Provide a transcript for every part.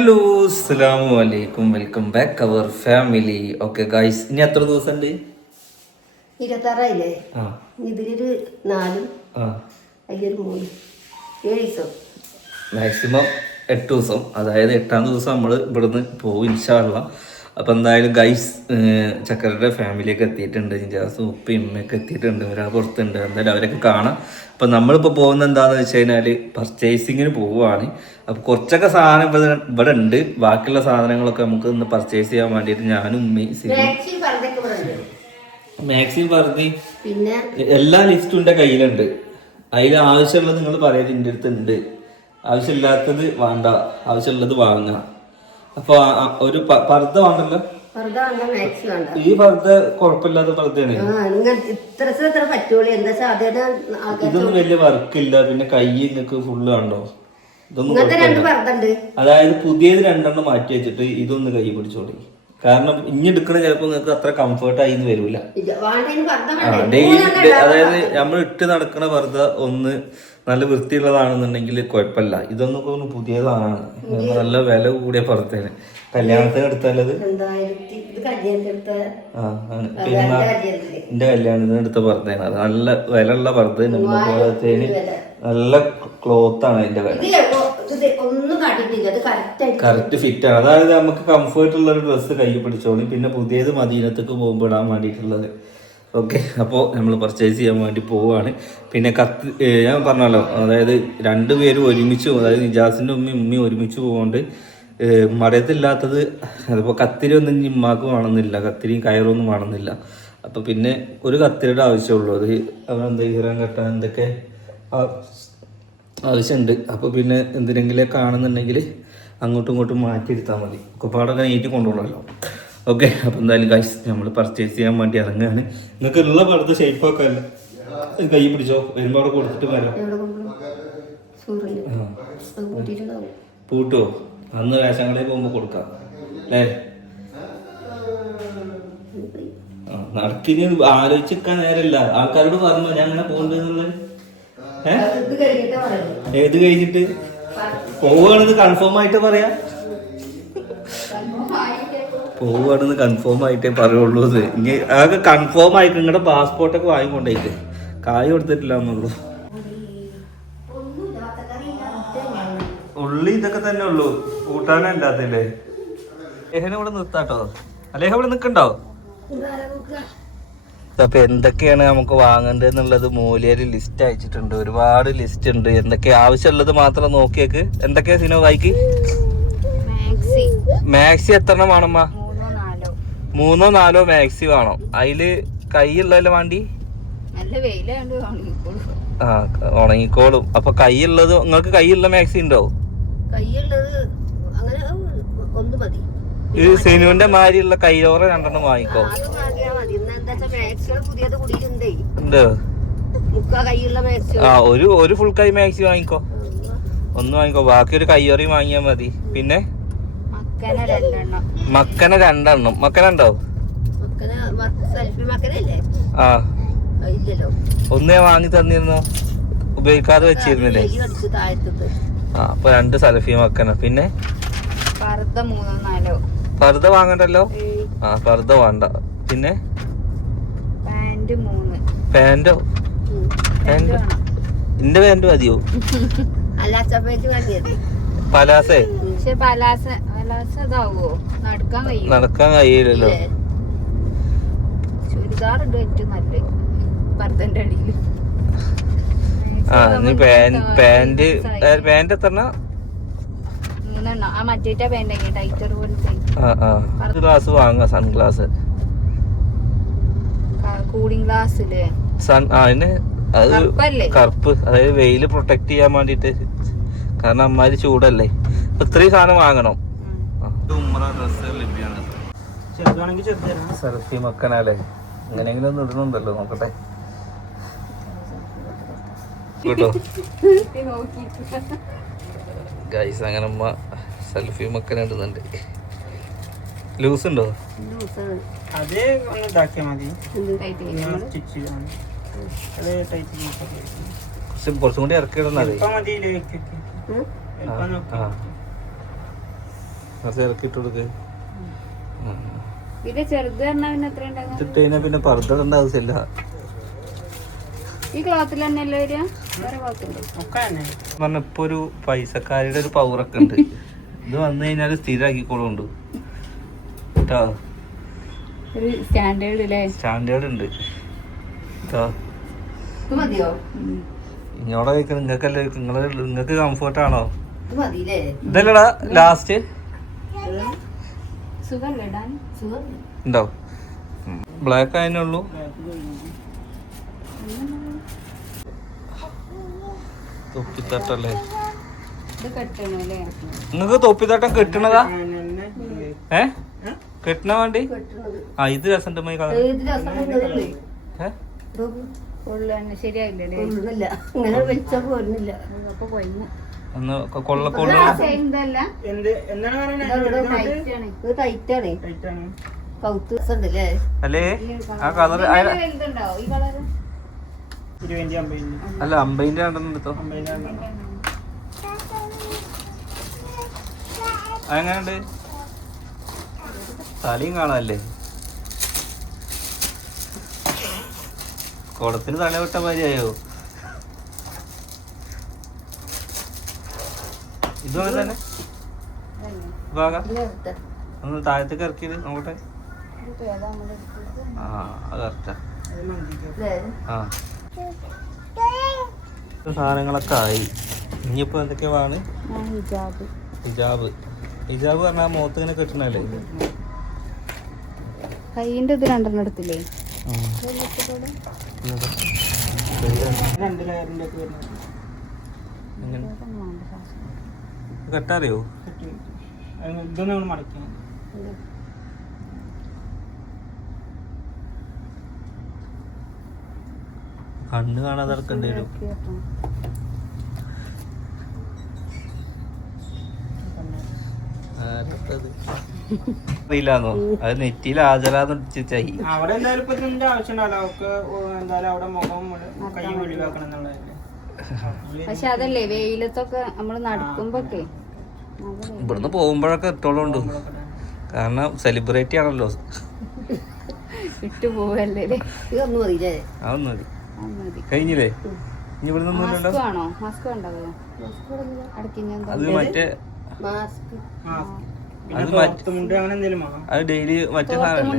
Hello അസ്സലാമു അലൈക്കും welcome back our family okay guys ഇനി എത്ര ദിവസം ഉണ്ട് ഇരുപത്താറായില്ലേ? ആ. ഇതിലൊരു നാലും ആ. അതിലൊരു മൂന്ന് ഏഴ് ദിവസം മാക്സിമം എട്ട് ദിവസം. അതായത് എട്ടാം ദിവസം നമ്മൾ ഇവിടുന്ന് പോകും ഇൻഷാള്ള അപ്പം എന്തായാലും ഗൈസ് ചക്കരയുടെ ഫാമിലിയൊക്കെ എത്തിയിട്ടുണ്ട്. ജിജാസും ഉപ്പയും ഉമ്മയൊക്കെ എത്തിയിട്ടുണ്ട്. ഒരാൾ പുറത്തുണ്ട്. എന്തായാലും അവരൊക്കെ കാണാം. അപ്പം നമ്മളിപ്പോൾ പോകുന്നത് എന്താണെന്ന് വെച്ച് കഴിഞ്ഞാൽ പർച്ചേസിങ്ങിന് പോവുകയാണ്. അപ്പോൾ കുറച്ചൊക്കെ സാധനം ഇവിടെ ഇവിടെ ഉണ്ട്. ബാക്കിയുള്ള സാധനങ്ങളൊക്കെ നമുക്ക് ഇന്ന് പർച്ചേസ് ചെയ്യാൻ വേണ്ടിയിട്ട് ഞാനും ഉമ്മയും മാക്സിമം പറഞ്ഞു പിന്നെ? എല്ലാ ലിസ്റ്റും എന്റെ കയ്യിലുണ്ട്. അതിൽ ആവശ്യമുള്ളത് നിങ്ങൾ പറയുന്നത് എന്റെ അടുത്ത് ഉണ്ട് ആവശ്യമില്ലാത്തത് വേണ്ട. ആവശ്യമുള്ളത് വാങ്ങുക അപ്പോൾ ഒരു പർദ്ദ വേണ്ടല്ലോ? ഈ പർദ്ദ കുഴപ്പമില്ലാത്ത പർദ്ദയാണ്. ഇതൊന്നും വലിയ വർക്കില്ല. പിന്നെ കൈ നിങ്ങൾക്ക് ഫുള്ള് കണ്ടോ? ഇതൊന്നും. അതായത് പുതിയത് രണ്ടെണ്ണം മാറ്റി വെച്ചിട്ട് ഇതൊന്ന് കൈ പിടിച്ചോളി കാരണം ഇനി എടുക്കണ ചിലപ്പോൾ നിങ്ങൾക്ക് അത്ര കംഫർട്ട് ആയി വരൂല. ഇല്ല, വേണ്ടതിന് പർദ്ദ ആ, ഡെയിലി അതായത് നമ്മൾ ഇട്ട് നടക്കണ വെറുതെ ഒന്ന് നല്ല വൃത്തിയുള്ളതാണെന്നുണ്ടെങ്കിൽ കുഴപ്പമില്ല. ഇതൊന്നൊക്കെ ഒന്ന് പുതിയതാണ്. നല്ല വില കൂടിയ പുറത്തേന് കല്യാണത്തിന് എടുത്താലത് എന്റെ കല്യാണത്തിന് എടുത്ത പുറത്തേന് അത് നല്ല വിലയുള്ള പുറത്തേന് പോലത്തേന് നല്ല ക്ലോത്താണ് ആണ് അതിന്റെ വില. ഇത് എപ്പോ- ഇത് ഒന്നും കാട്ടിട്ടില്ല അത് കറക്റ്റ് ഫിറ്റ് ആണ്. അതായത് നമുക്ക് കംഫർട്ട് ഉള്ള ഒരു ഡ്രസ്സ് കൈ പിടിച്ചോളി. പിന്നെ പുതിയത് മദീനത്തേക്ക് പോകുമ്പോൾ ഇടാൻ വേണ്ടിയിട്ടുള്ളത്. ഓക്കെ അപ്പോൾ നമ്മൾ പർച്ചേസ് ചെയ്യാൻ വേണ്ടി പോവുകയാണ് പിന്നെ കത്ത് ഞാൻ പറഞ്ഞല്ലോ. അതായത് രണ്ട് പേരും ഒരുമിച്ച് അതായത് നിജാസിന്റെ ഉമ്മയും ഉമ്മയും ഒരുമിച്ച് പോകുകൊണ്ട് മറയത്തില്ലാത്തത് അതിപ്പോൾ കത്തിരി ഒന്നും ഇനി ഉമ്മാക്ക് വേണമെന്നില്ല. കത്തിരിയും കയറൊന്നും വേണമെന്നില്ല. അപ്പോൾ പിന്നെ ഒരു കത്തിരിയുടെ ആവശ്യമുള്ളൂ. അത് അവനെന്താ ഈറാൻ കെട്ടാൻ എന്തൊക്കെ ആവശ്യമുണ്ട്. അപ്പോൾ പിന്നെ എന്തിനെങ്കിലും കാണുന്നുണ്ടെങ്കിൽ അങ്ങോട്ടും ഇങ്ങോട്ടും മാറ്റിയെടുത്താൽ മതി. കുപ്പാടൊക്കെ നീറ്റ് കൊണ്ടുപോകണമല്ലോ. ഓക്കെ അപ്പോൾ എന്തായാലും കാശ് നമ്മൾ പർച്ചേസ് ചെയ്യാൻ വേണ്ടി ഇറങ്ങുകയാണ് നിങ്ങൾക്ക് ഉള്ള പടത്ത് ഷേപ്പൊക്കെ അല്ലേ. കൈ പിടിച്ചോ? വരുമ്പോൾ അവിടെ കൊടുത്തിട്ട് വരാം. പൂട്ടോ? അന്ന് റേഷൻ കടയിൽ പോകുമ്പോൾ കൊടുക്കാം. അല്ലേ? നടക്കിനി ആലോചിക്കാൻ നേരമില്ല. ആൾക്കാരോട് പറഞ്ഞു ഞാൻ അങ്ങനെ പോകണ്ടെന്നുള്ളത് ഏഹ് ഇത് കഴിഞ്ഞിട്ടാ പറയുന്നത് ഏത് കഴിഞ്ഞിട്ട്? പോവുകയാണെന്ന് കൺഫേം ആയിട്ട് പറയാ. പോവുകയാണെന്ന് കൺഫേം ആയിട്ടേ പറയുള്ളൂ ഇത്. ഇനി അതൊക്കെ കൺഫേം ആയിട്ട് നിങ്ങളുടെ പാസ്പോർട്ടൊക്കെ വാങ്ങിക്കൊണ്ടേക്ക് കായ് കൊടുത്തിട്ടില്ല എന്നുള്ളൂ. ഉള്ളി ഇതൊക്കെ തന്നെ ഉള്ളൂ. കൂട്ടാനേ ഇല്ലാത്തല്ലേ ലേഹന ഇവിടെ നിർത്താട്ടോ. അലേഹ ഇവിടെ നിൽക്കണ്ടോ? അപ്പൊ എന്തൊക്കെയാണ് നമുക്ക് വാങ്ങേണ്ടത് എന്നുള്ളത് മൂല്യര് ലിസ്റ്റ് അയച്ചിട്ടുണ്ട്. ഒരുപാട് ലിസ്റ്റ് ഉണ്ട്. എന്തൊക്കെ ആവശ്യമുള്ളത് മാത്രം നോക്കിയേക്ക്. എന്തൊക്കെയാ സിനോ വായിക്ക് മാക്സി. എത്ര എണ്ണം വേണമ്മ മൂന്നോ നാലോ. മാക്സി വേണം. അതിൽ കൈയുള്ളതിൽ വേണ്ടി? ആ ഉണങ്ങിക്കോളും. അപ്പൊ കൈയുള്ളത് നിങ്ങൾക്ക് കൈയുള്ള മാക്സി ഉണ്ടോ? കൈയുള്ളത് അങ്ങനെ ഒന്ന് മതി. ഈ സിനുവിന്റെ മാതിരിയുള്ള കൈയോറ രണ്ടെണ്ണം വാങ്ങിക്കോ. ആ ഒരു ഒരു ഫുൾ കൈ മാക്സി വാങ്ങിക്കോ. ഒന്ന് വാങ്ങിക്കോ. ബാക്കി ഒരു കയ്യോറി വാങ്ങിയാൽ മതി. പിന്നെ? മക്കന രണ്ടെണ്ണം. മക്കന ഉണ്ടോ? ആ. ഒന്നേ വാങ്ങി തന്നിരുന്നു. ഉപയോഗിക്കാതെ വെച്ചിരുന്നില്ലേ? ആ അപ്പൊ രണ്ട് സെൽഫി മക്കന. പിന്നെ? മൂന്നോ നാലോ പർദ്ദ വാങ്ങണ്ടല്ലോ? ആ പർദ്ദ വേണ്ട. പിന്നെ? പാന്റ് വേണം. എന്റെ പാന്റ് മതിയോ? പലാസേ? നടക്കാൻ കഴിയും? നടക്കാൻ കഴിയില്ലല്ലോ. ആ നീ പാൻ പാന്റ് പാന്റ് എത്ര മൂന്നെണ്ണം ആ സൺ ഗ്ലാസ് വാങ്ങാം കൂളിംഗ് ഗ്ലാസ്സിൽ സൺ ആ അതിന് അത്? കറുപ്പ്. അതായത് വെയിൽ പ്രൊട്ടക്ട് ചെയ്യാൻ വേണ്ടിട്ട്. കാരണം അമ്മാതിരി ചൂടല്ലേ. ഇത്രയും സാധനം വാങ്ങണം. സെൽഫി മക്കനാലേ എങ്ങനെയെങ്കിലും ഒന്ന് ഇടുന്നുണ്ടല്ലോ നോക്കട്ടെ കേട്ടോ ഗൈസ് അങ്ങനെ അമ്മ സെൽഫി മക്കന ഇടുന്നുണ്ട്. ലൂസ് ഉണ്ടോ അതേ ഒന്ന് ഇതാക്കിയാൽ മതി. കുറച്ചും കൂടി ഇറക്കി ഇടുന്നത് പിന്നെ ചെറുത് പിന്നെ ആവശ്യമില്ല. ഈ ക്ലോത്തിൽ തന്നെ. അല്ലേ വരിക ഇപ്പൊ ഒരു പൈസക്കാരുടെ ഒരു പവറൊക്കെ ഉണ്ട്. ഇത് വന്നു കഴിഞ്ഞാൽ സ്ഥിരമാക്കിക്കോളുണ്ട് കേട്ടോ സ്റ്റാൻഡേർഡ് ഉണ്ട്. കേട്ടോ മതിയോ? ഇങ്ങോടെ കഴിക്കണം നിങ്ങൾക്കല്ലേ നിങ്ങൾ നിങ്ങൾക്ക് കംഫർട്ട് ആണോ ഇതല്ലടാ ലാസ്റ്റ്. ഉണ്ടോ? ബ്ലാക്ക് ആയതിനുള്ളൂ ഉള്ളൂ. തൊപ്പിത്തട്ടല്ലേ? ഇത് തൊപ്പിത്തോട്ടം കെട്ടണതാ? ഏ? കെട്ടണ വേണ്ടി? ആ ഇത് രസമുണ്ട് മൈ കളർ കൊഞ്ഞു ഒന്ന് കൊള്ള അല്ലേ? ആ കളർ അല്ല അമ്പതിന്റെ രണ്ടെണ്ണം എടുത്തോ. അമ്പതിന്റെ രണ്ടെണ്ണം. അതെങ്ങനെയുണ്ട്? തലയും കാണാല്ലേ? കുടത്തിന് തല വിട്ട മാതിരിയായോ? ഇതുപോലെ തന്നെ? ഭാഗം ഒന്ന് താഴത്തേക്ക് ഇറക്കിയത് നോക്കട്ടെ? ആ അത് കറക്റ്റാ. ആ. സാധനങ്ങളൊക്കെ ആയി. ഇനിയിപ്പോ എന്തൊക്കെയാണ് ഹിജാബ്. ഹിജാബ് പറഞ്ഞാൽ മോത്ത് ഇങ്ങനെ കെട്ടണല്ലേ കൈയിന്റെ ഇത് രണ്ടെണ്ണം എടുത്തില്ലേ? രണ്ട് ലെയറിന്റെ ഒക്കെ വരുന്നത്. കെട്ടറിയോ? ഇതൊന്നും നമ്മൾ കണ്ണ് കാണാതെ നടക്കേണ്ടി വരും. അറിയില്ലാന്നോ? അത് നെറ്റിയിൽ ചായി അവിടെ എന്തായാലും ഇപ്പൊ ഇതിന്റെ ആവശ്യം ഉണ്ടാവില്ല അവർക്ക് എന്തായാലും അവിടെ മുഖം കൈ ഒഴിവാക്കണം എന്നുള്ളതല്ലേ പക്ഷെ അതല്ലേ വെയിലത്തൊക്കെ നമ്മൾ നടക്കുമ്പോക്കെ. ഇവിടുന്ന് പോകുമ്പോഴൊക്കെ എത്തോളുണ്ട് കാരണം സെലിബ്രിറ്റി ആണല്ലോ. ഇതൊന്നും അതൊന്നും മതി കഴിഞ്ഞില്ലേ? ഇനി ഇവിടുന്ന് അത് മറ്റേ മാസ്ക് അത് പിന്നെ മറ്റ്- തോർത്തുമുണ്ട് അങ്ങനെ എന്തെങ്കിലും വേണം അത് ഡെയിലി മറ്റേ സാധനം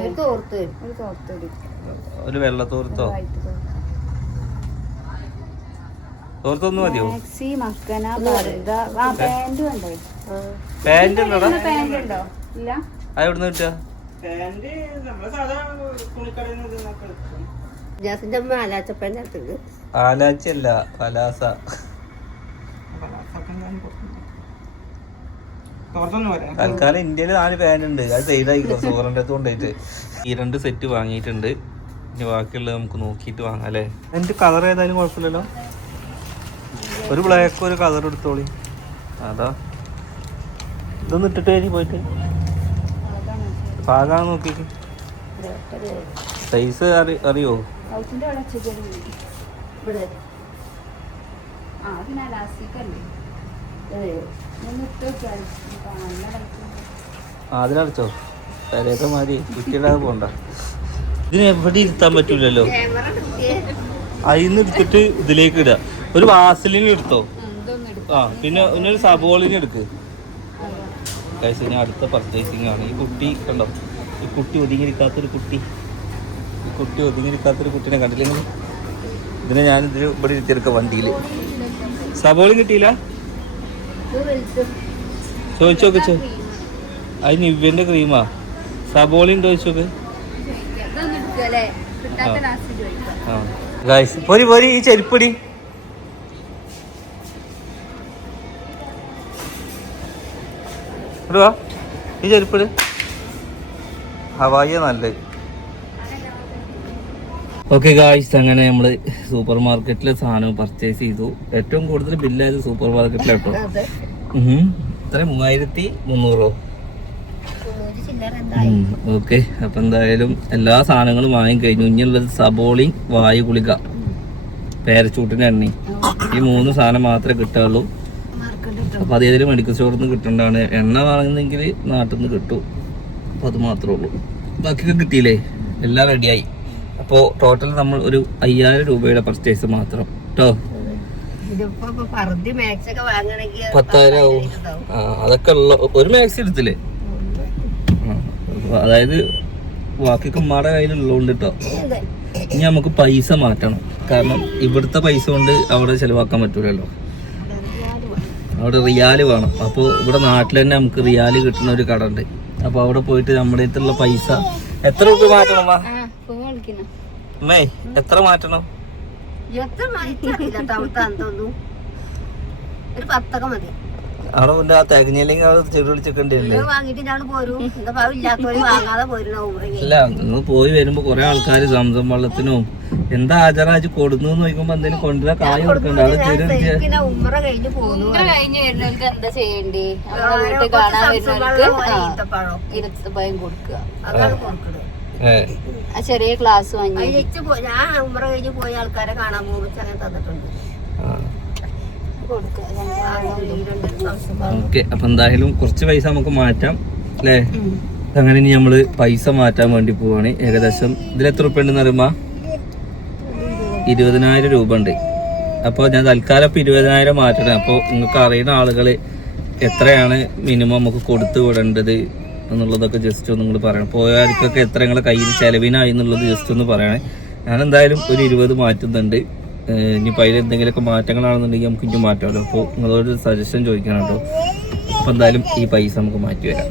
ഒരു തോർത്ത് ഒരു തോർത്തടി ഒരു വെള്ളത്തോർത്തോ? വൈറ്റ് തോർത്ത്. തോർത്തൊന്നും മതിയോ? മാക്സി മക്കന പർദ്ദ. ആ പാന്റ് വേണ്ടേ? പാന്റ് ഉണ്ടോടാ? പാന്റ് ഉണ്ടോ? ഇല്ല? അത് എവിടുന്ന് കിട്ടുക? പാന്റ് നമ്മൾ സാധാ തുണിക്കടയിൽ നിന്ന് ഇതിന്നൊക്കെ എടുക്കും. ജാസിന്റെ അമ്മ ആലാച്ചപ്പന്റെ അടുത്തുണ്ട് പാലാച്ചി അല്ല പലാസ തോർത്തൊന്നും പറയാം തൽക്കാലം ഇന്ത്യയിൽ നാല് പാന്റ് ഉണ്ട്. അത് സൈഡായിക്കോ സോറിന്റെ അടുത്ത് കൊണ്ടുപോയിട്ട്. ഈ രണ്ട് സെറ്റ് വാങ്ങിയിട്ടുണ്ട്. ഇനി ബാക്കിയുള്ളത് നമുക്ക് നോക്കിയിട്ട് വാങ്ങാം അല്ലേ? എന്റെ കളർ ഏതായാലും കുഴപ്പമില്ലല്ലോ. ഒരു ബ്ലാക്ക് ഒരു കളർ എടുത്തോളി. അതാ. ഇതൊന്ന് ഇട്ടിട്ട് കഴിഞ്ഞ് പോയിട്ട്. പാകാണ് നോക്കിക്ക് സൈസ് അറി അറിയോ? ഹൗസിന്റെ അവിടെ ചെറിയ ഇവിടെ. ആ പിന്നെ ഞാൻ ലാസ്റ്റിക് അല്ലേ മതി കുട്ടിയുടെ തലേത്തെ കുറ്റിയിടാതെ പോണ്ട. ഇതിന് എവിടെ ഇരുത്താൻ പറ്റൂലല്ലോ? അതിന്ന് എടുത്തിട്ട് ഇതിലേക്ക് ഇടാ ഒരു വാസലിന് എടുത്തോ? ആ പിന്നെ ഒരു സബോളിന് എടുക്ക്. അടുത്ത പർച്ചേസിംഗ് ആണ്. ഈ കുട്ടി കണ്ടോ? ഈ കുട്ടി ഒതുങ്ങിയിരിക്കാത്തൊരു കുട്ടി. ഈ കുട്ടി ഒതുങ്ങിയിരിക്കാത്തൊരു കുട്ടീനെ കണ്ടില്ലെങ്കിൽ ഇതിനെ ഞാൻ ഇതിന് ഇവിടെ ഇരുത്തിയെടുക്കാം വണ്ടിയിൽ സബോളിൻ കിട്ടിയില്ല? ചോദിച്ചു നോക്ക് അത് നിവ്യന്റെ ക്രീമാ സബോളിൻ ചോദിച്ചു ഗായ്സ് പോരി ഈ ചെരുപ്പിടി. ഈ ചെരുപ്പിട്. ഹവായ നല്ലത്. ഓക്കെ ഗായ്സ് അങ്ങനെ നമ്മൾ സൂപ്പർ മാർക്കറ്റിലെ സാധനം പർച്ചേസ് ചെയ്തു. ഏറ്റവും കൂടുതൽ ബില്ലായത് സൂപ്പർ മാർക്കറ്റിലാട്ടോ ഇത്ര മൂവായിരത്തി മുന്നൂറോ? ഓക്കെ അപ്പൊ എന്തായാലും എല്ലാ സാധനങ്ങളും വാങ്ങി കഴിഞ്ഞു. ഇനിയുള്ളത് സബോളി വായു കുളിക പേരച്ചൂട്ടിന് എണ്ണി. ഈ മൂന്ന് സാധനം മാത്രമേ കിട്ടുള്ളൂ അപ്പൊ അത് ഏതെങ്കിലും മെഡിക്കൽ സ്റ്റോറിൽ നിന്ന് കിട്ടേണ്ടതാണ് എണ്ണ വാങ്ങുന്നെങ്കിൽ നാട്ടിൽ നിന്ന് കിട്ടും. അപ്പൊ അത് മാത്രമേ ഉള്ളൂ. ബാക്കിയൊക്കെ കിട്ടിയില്ലേ? എല്ലാം റെഡിയായി അപ്പോൾ ടോട്ടൽ നമ്മൾ ഒരു അയ്യായിരം രൂപയുടെ പർച്ചേസ് മാത്രം കേട്ടോ പത്തായിരം ആവും. ആ അതൊക്കെ ഉള്ള ഒരു മാക്സ് എടുത്തില്ലേ? അതായത് ബാക്കിയൊക്കെ ഉമ്മയുടെ കയ്യിലുള്ളതുകൊണ്ട് കേട്ടോ ഇനി നമുക്ക് പൈസ മാറ്റണം. കാരണം ഇവിടുത്തെ പൈസ കൊണ്ട് അവിടെ ചെലവാക്കാൻ പറ്റൂലല്ലോ. അവിടെ റിയാൽ വേണം. അപ്പോൾ ഇവിടെ നാട്ടിൽ തന്നെ നമുക്ക് റിയാൽ കിട്ടുന്ന ഒരു കട ഉണ്ട്. അപ്പോൾ അവിടെ പോയിട്ട് നമ്മുടെ അടുത്തുള്ള പൈസ എത്ര രൂപ മാറ്റണം അമ്മേ എത്ര മാറ്റണം? എത്ര മാറ്റില്ല ഒരു പത്തൊക്കെ മതി. അവിടെ കൊണ്ട് ആ തികഞ്ഞില്ലെങ്കിൽ അവിടെ അല്ല നിങ്ങൾ പോയി വരുമ്പോ കൊറേ ആൾക്കാർ സംസം വെള്ളത്തിനും എന്താ ആചാരാജ് കൊടുന്നു നോക്കുമ്പോ എന്തെങ്കിലും കൊണ്ടുവരാ കായ കൊടുക്കണ്ട. അത് പിന്നെ ഉമ്മറ കഴിഞ്ഞ് പോകുന്നു ഉമ്മ കഴിഞ്ഞ് വരുന്നവർക്ക് എന്താ ചെയ്യണ്ടേ? കാണാൻ വരുന്നവർക്ക് കൊടുക്കുക. അതാണ് കൊടുക്കുന്നത് ഏ, ആ ചെറിയ ക്ലാസ് വാങ്ങി. ഞാൻ ഉമ്മറ കഴിഞ്ഞ് പോയ ആൾക്കാരെ കാണാൻ പോകുമ്പോൾ അങ്ങനെ തന്നിട്ടുണ്ട്. ഓക്കെ. അപ്പൊ എന്തായാലും കുറച്ച് പൈസ നമുക്ക് മാറ്റാം അല്ലേ? അങ്ങനെ ഇനി നമ്മൾ പൈസ മാറ്റാൻ വേണ്ടി പോവാണ്. ഏകദേശം ഇതിൽ എത്ര രൂപ ഉണ്ടെന്ന് അറിയുമ്പോ ഇരുപതിനായിരം രൂപ ഉണ്ട്. അപ്പോൾ ഞാൻ തൽക്കാലം ഇപ്പൊ ഇരുപതിനായിരം മാറ്റണം. അപ്പോൾ നിങ്ങൾക്ക് അറിയുന്ന ആളുകൾ എത്രയാണ് മിനിമം നമുക്ക് കൊടുത്തു വിടേണ്ടത്? എന്നുള്ളതൊക്കെ ജസ്റ്റ് ഒന്ന് നിങ്ങൾ പറയണം. പോയവർക്കൊക്കെ എത്ര നിങ്ങളെ കയ്യിൽ ചെലവിനായി എന്നുള്ളത് ജസ്റ്റ് ഒന്ന് പറയണേ. ഞാൻ എന്തായാലും ഒരു ഇരുപത് മാറ്റുന്നുണ്ട്. ഇനിയിപ്പോൾ അതിൽ എന്തെങ്കിലുമൊക്കെ മാറ്റങ്ങളാണെന്നുണ്ടെങ്കിൽ നമുക്ക് ഇനി മാറ്റാമല്ലോ അപ്പോൾ നിങ്ങളോട് സജഷൻ ചോദിക്കണം കേട്ടോ അപ്പോൾ എന്തായാലും ഈ പൈസ നമുക്ക് മാറ്റി വരാം.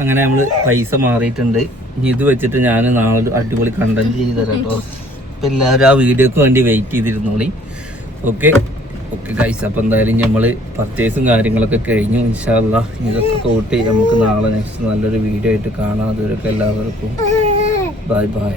അങ്ങനെ നമ്മൾ പൈസ മാറിയിട്ടുണ്ട്. ഇനി ഇത് വെച്ചിട്ട് ഞാൻ നാളെ അടിപൊളി കണ്ടന്റ് ചെയ്തു തരാം കേട്ടോ അപ്പോൾ എല്ലാവരും ആ വീഡിയോക്ക് വേണ്ടി വെയിറ്റ് ചെയ്തിരുന്നോളി. ഓക്കെ ഓക്കെ ഗൈസ് അപ്പോൾ എന്തായാലും നമ്മൾ പർച്ചേസും കാര്യങ്ങളൊക്കെ കഴിഞ്ഞു. ഇൻഷാല്ല ഇതൊക്കെ കൂട്ടി നമുക്ക് നാളെ നെക്സ്റ്റ് നല്ലൊരു വീഡിയോ ആയിട്ട് കാണാം. അതുവരെയൊക്കെ എല്ലാവർക്കും. Bye bye